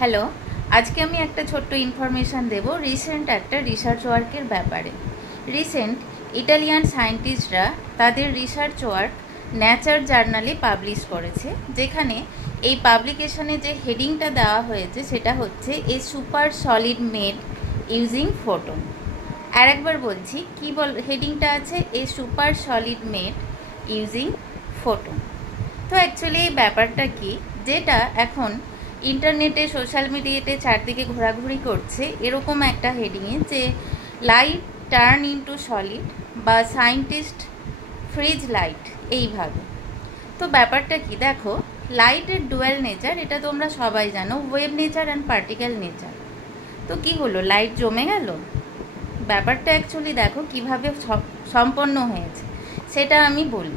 Hello, আজকে আমি একটা ছোট্ট ইনফরমেশান দেব রিসেন্ট একটা রিসার্চ ওয়ার্কের ব্যাপারে। রিসেন্ট ইটালিয়ান সায়েন্টিস্টরা তাদের রিসার্চ ওয়ার্ক নেচার জার্নালে পাবলিশ করেছে, যেখানে এই পাবলিকেশনে যে হেডিংটা দেওয়া হয়েছে সেটা হচ্ছে a super solid made using photon. আর একবার বলছি, কী হেডিংটা আছে, a super solid made using photon. তো অ্যাকচুয়ালি এই ব্যাপারটা কি, যেটা এখন ইন্টারনেটে সোশ্যাল মিডিয়াতে চারদিকে ঘোরাঘুরি করছে এরকম একটা হেডিংয়ে, যে লাইট টার্ন ইনটু সলিড বা সায়েন্টিস্ট ফ্রিজ লাইট, এইভাবে। তো ব্যাপারটা কি, দেখো, লাইটের ডুয়াল নেচার এটা তোমরা সবাই জানো, wave nature and particle nature. তো কি হলো, লাইট জমে গেল? ব্যাপারটা অ্যাকচুয়ালি দেখো কিভাবে সম্পন্ন হয়েছে সেটা আমি বলি।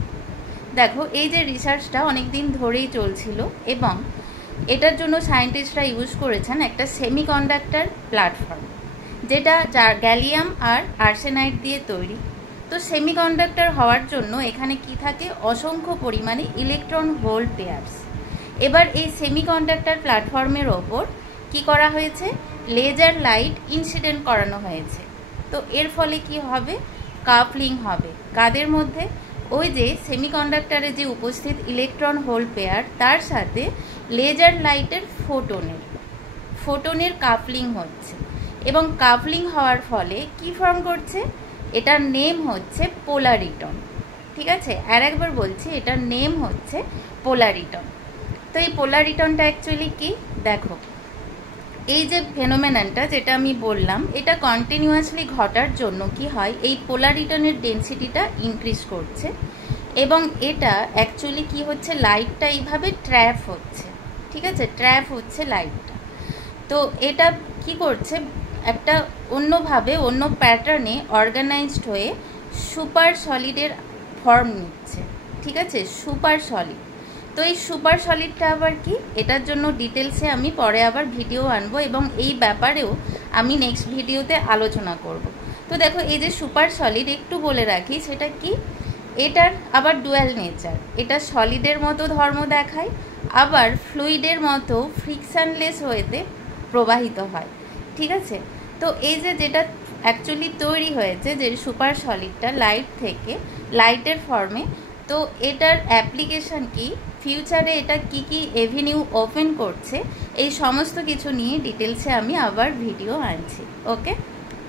দেখো, এই যে রিসার্চটা অনেক দিন ধরেই চলছিল এবং এটার জন্য সায়েন্টিস্টরা ইউজ করেছেন একটা সেমিকন্ডাক্টর প্ল্যাটফর্ম, যেটা গ্যালিয়াম আর আর্সেনাইড দিয়ে তৈরি। তো সেমিকন্ডাক্টর হওয়ার জন্য এখানে কি থাকে, অসংখ্য পরিমাণে ইলেকট্রন হোল পেয়ার্স। এবার এই সেমিকন্ডাক্টর প্ল্যাটফর্মের ওপর কি করা হয়েছে, লেজার লাইট ইনসিডেন্ট করানো হয়েছে। তো এর ফলে কি হবে, কাপলিং হবে কাদের মধ্যে, ওই যে সেমিকন্ডাক্টরে যে উপস্থিত ইলেকট্রন হোল পেয়ার তার সাথে লেজার লাইটের ফোটনের কাপলিং হচ্ছে। এবং কাপলিং হওয়ার ফলে কি ফর্ম করছে, এটার নেম হচ্ছে পোলারিটন। ঠিক আছে, আর একবার বলছি, এটার নেম হচ্ছে পোলারিটন। তো এই পোলারিটনটা অ্যাকচুয়ালি কি, দেখো, এই যে ফেনোমেননটা যেটা আমি বললাম, এটা কন্টিনিউয়াসলি ঘটার জন্য কি হয়, এই পোলারিটনের ডেন্সিটিটা ইনক্রিজ করছে এবং এটা অ্যাকচুয়ালি কি হচ্ছে, লাইটটা এইভাবে ট্র্যাপ হচ্ছে। ঠিক আছে, ট্র্যাপ হচ্ছে লাইটটা। তো এটা কি করছে, একটা অন্যভাবে অন্য প্যাটার্নে অর্গানাইজড হয়ে সুপার সলিডের ফর্ম নিচ্ছে। ঠিক আছে, সুপার সলিড। তো এই সুপার সলিডটা আবার কি, এটার জন্য ডিটেলসে আমি পরে আবার ভিডিও আনবো এবং এই ব্যাপারেও আমি নেক্সট ভিডিওতে আলোচনা করব। তো দেখো, এই যে সুপার সলিড, একটু বলে রাখি সেটা কি, এটার আবার ডুয়াল নেচার। এটা সলিডের মতো ধর্ম দেখায়, আবার ফ্লুইডের মতো ফ্রিকশনলেস ওয়েতে প্রবাহিত হয়। ঠিক আছে, তো এই যে যেটা অ্যাকচুয়ালি তৈরি হয়েছে যে সুপার সলিডটা লাইট থেকে, লাইটের ফর্মে, তো এটার অ্যাপ্লিকেশান কি, ফিউচারে এটা কি কি এভিনিউ ওপেন করছে, এই সমস্ত কিছু নিয়ে ডিটেলসে আমি আবার ভিডিও আনছি। ওকে।